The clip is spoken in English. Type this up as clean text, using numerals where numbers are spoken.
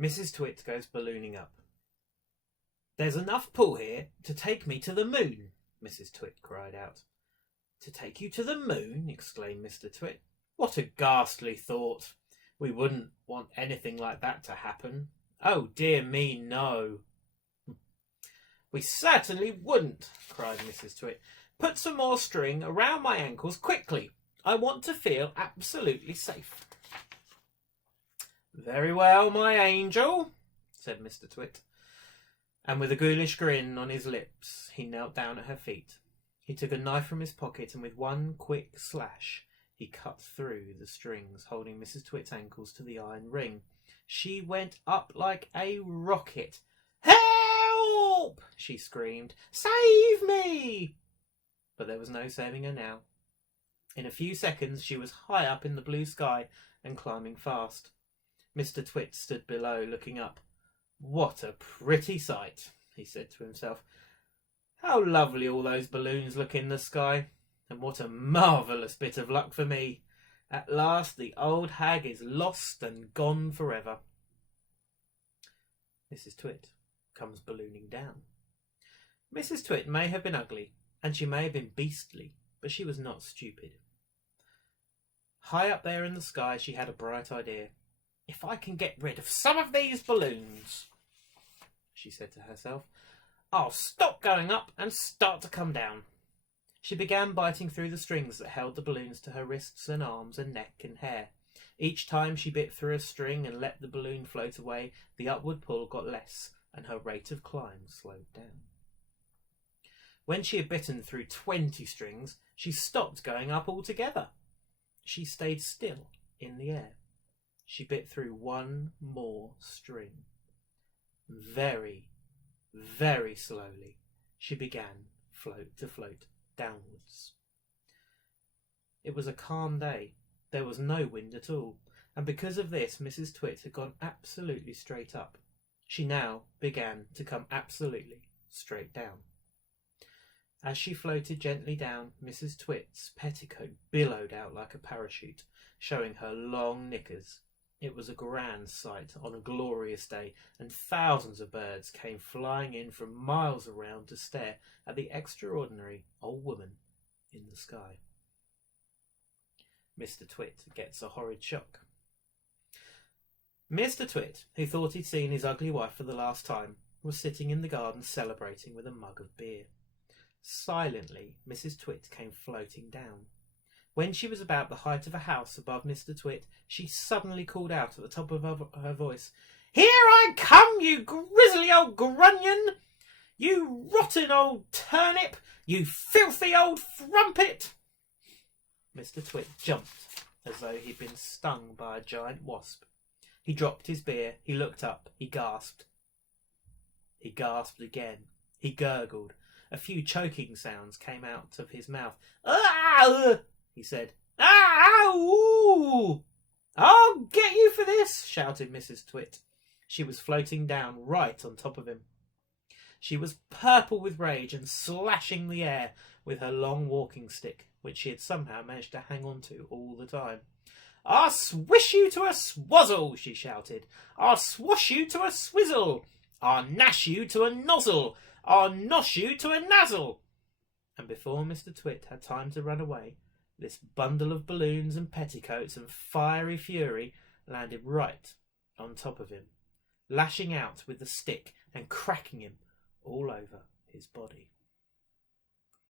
Mrs. Twit goes ballooning up. "There's enough pull here to take me to the moon," Mrs. Twit cried out. "To take you to the moon?" exclaimed Mr. Twit. "What a ghastly thought! We wouldn't want anything like that to happen. Oh, dear me, no." "We certainly wouldn't," cried Mrs. Twit. "Put some more string around my ankles quickly. I want to feel absolutely safe." "Very well, my angel," said Mr. Twit. And with a ghoulish grin on his lips, he knelt down at her feet. He took a knife from his pocket, and with one quick slash, he cut through the strings holding Mrs. Twit's ankles to the iron ring. She went up like a rocket. "Help!" she screamed. "Save me!" But there was no saving her now. In a few seconds she was high up in the blue sky and climbing fast. Mr. Twit stood below, looking up. "What a pretty sight," he said to himself. "How lovely all those balloons look in the sky, and what a marvellous bit of luck for me. At last the old hag is lost and gone forever." Mrs. Twit comes ballooning down. Mrs. Twit may have been ugly, and she may have been beastly, but she was not stupid. High up there in the sky she had a bright idea. "If I can get rid of some of these balloons," she said to herself, "I'll stop going up and start to come down." She began biting through the strings that held the balloons to her wrists and arms and neck and hair. Each time she bit through a string and let the balloon float away, the upward pull got less and her rate of climb slowed down. When she had bitten through 20 strings, she stopped going up altogether. She stayed still in the air. She bit through one more string. Very, very slowly, she began to float downwards. It was a calm day. There was no wind at all, and because of this, Mrs. Twit had gone absolutely straight up. She now began to come absolutely straight down. As she floated gently down, Mrs. Twit's petticoat billowed out like a parachute, showing her long knickers. It was a grand sight on a glorious day, and thousands of birds came flying in from miles around to stare at the extraordinary old woman in the sky. Mr. Twit gets a horrid shock. Mr. Twit, who thought he'd seen his ugly wife for the last time, was sitting in the garden celebrating with a mug of beer. Silently, Mrs. Twit came floating down. When she was about the height of a house above Mr. Twit, she suddenly called out at the top of her voice, "Here I come, you grisly old grunion! You rotten old turnip! You filthy old frumpet!" Mr. Twit jumped as though he'd been stung by a giant wasp. He dropped his beer, he looked up, he gasped. He gasped again. He gurgled. A few choking sounds came out of his mouth. "Ah!" he said. "Ow! I'll get you for this!" shouted Mrs. Twit. She was floating down right on top of him. She was purple with rage and slashing the air with her long walking stick, which she had somehow managed to hang on to all the time. "I'll swish you to a swazzle!" she shouted. "I'll swash you to a swizzle! I'll gnash you to a nozzle! I'll nosh you to a nazzle!" And before Mr. Twit had time to run away, this bundle of balloons and petticoats and fiery fury landed right on top of him, lashing out with the stick and cracking him all over his body.